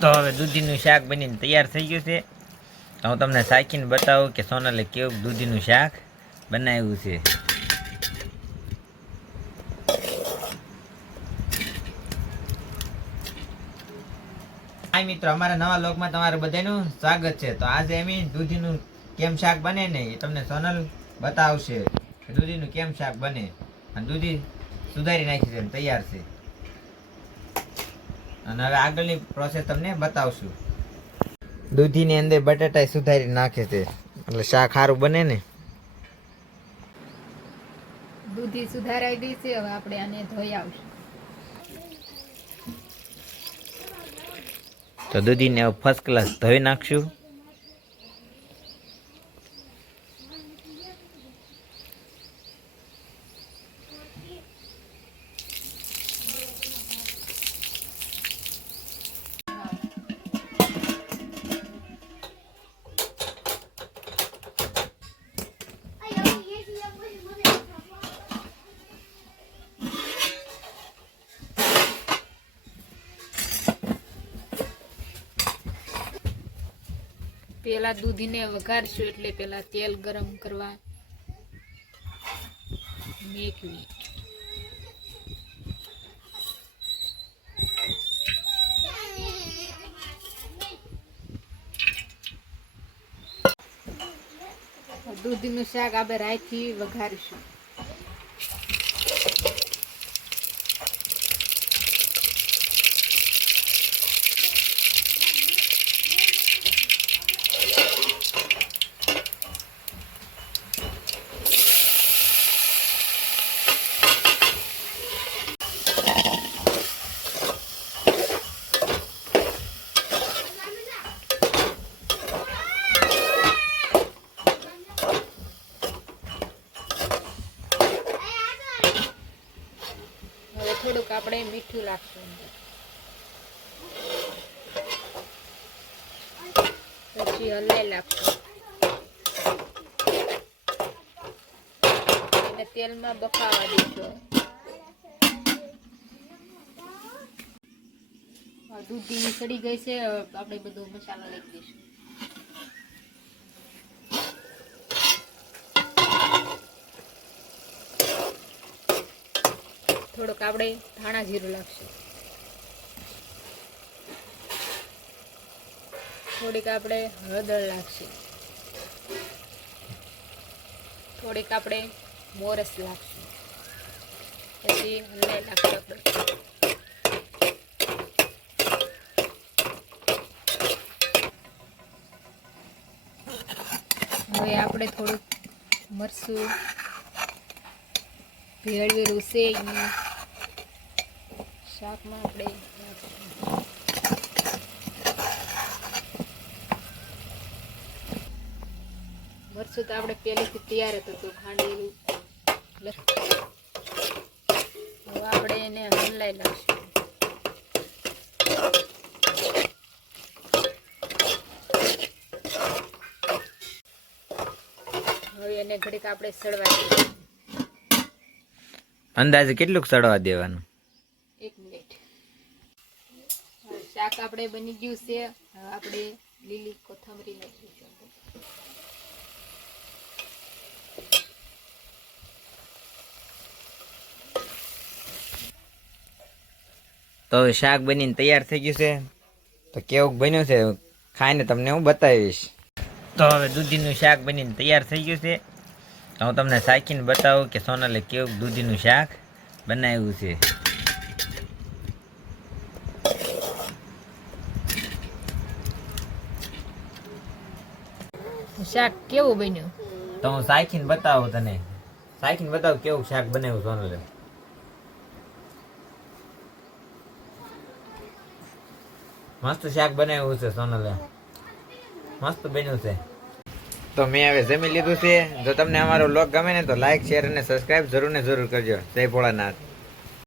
તો હવે દૂધીનું શાક બનીને તૈયાર થઈ ગયું છે. તો હું તમને શાકીને બતાવું કે સોનલે કેવું દૂધીનું શાક બનાવ્યું છે. હાય મિત્રો, અમારા નવા લોગમાં તમારું બધાનું સ્વાગત છે. તો આજે અમે દૂધીનું કેમ શાક બને ને એ તમને સોનલ બતાવશે. દૂધીનું કેમ શાક બને અને દૂધી સુધારી નાખી છે, તૈયાર છે. અને હવે આગળની પ્રોસેસ તમને બતાવશું. દૂધીની અંદર બટાટા સુધારી નાખે છે એટલે શાક સારું બને ને. દૂધી સુધારાઈ ગઈ છે. હવે આપણે આને ધોઈ આવશું. તો દૂધીને ફર્સ્ટ ક્લાસ ધોઈ નાખશું. પેલા દૂધીને વઘારશું એટલે પેલા તેલ ગરમ કરવા મેકવી. દૂધીનું શાક આપણે રાઈથી વઘારીશું. થોડુંક આપણે મીઠું નાખશું. પછી હલાઈ નાખશું અને તેલમાં બફાવા દઈશું. દૂધી સડી ગઈ છે. આપણે બધો મસાલો લઈ દઈશું. થોડુંક આપણે ધાણા જીરું લાગશે. થોડીક આપણે હળદર લાગશે. થોડીક આપણે મોરસ લાગશે. પછી હલાઈ નાખશું આપણે. હવે આપણે થોડુંક મરચું ભેળવેલું છે શાકમાં આપણે મરચું તો આપણે પહેલેથી તૈયાર હતું તો ખાંડેલું. હવે આપણે એને હલાઈ નાખશું. હવે એને ઘડીક આપણે સળવા દઈશું. અંદાજે કેટલુંક સડવા દેવાનું? 1 મિનિટ. શાક આપણે બની ગયું છે. આપણે લીલી કોથમરી નાખીશું. તો શાક બનીને તૈયાર થઈ ગયું છે. તો કેવું બન્યું છે ખાઈને તમને હું બતાવીશ. તો હવે દૂધીનું શાક બનીને તૈયાર થઈ ગયું છે. તો હું તમને શાકીને બતાવું કે સોનલે કેવું દૂધીનું શાક બનાવ્યું છે. શાક કેવું બન્યું તો હું શાકીને બતાવું તને. શાકીને બતાવું કેવું શાક બનાવ્યું સોનલે. મસ્ત શાક બનાવ્યું છે સોનલે. મસ્ત બન્યું છે. તો મેં હવે જમી લીધું છે. જો તમને અમારો વ્લોગ ગમે ને તો લાઈક, શેર અને સબસ્ક્રાઈબ જરૂર ને જરૂર કરજો. જય ભોળાનાથ.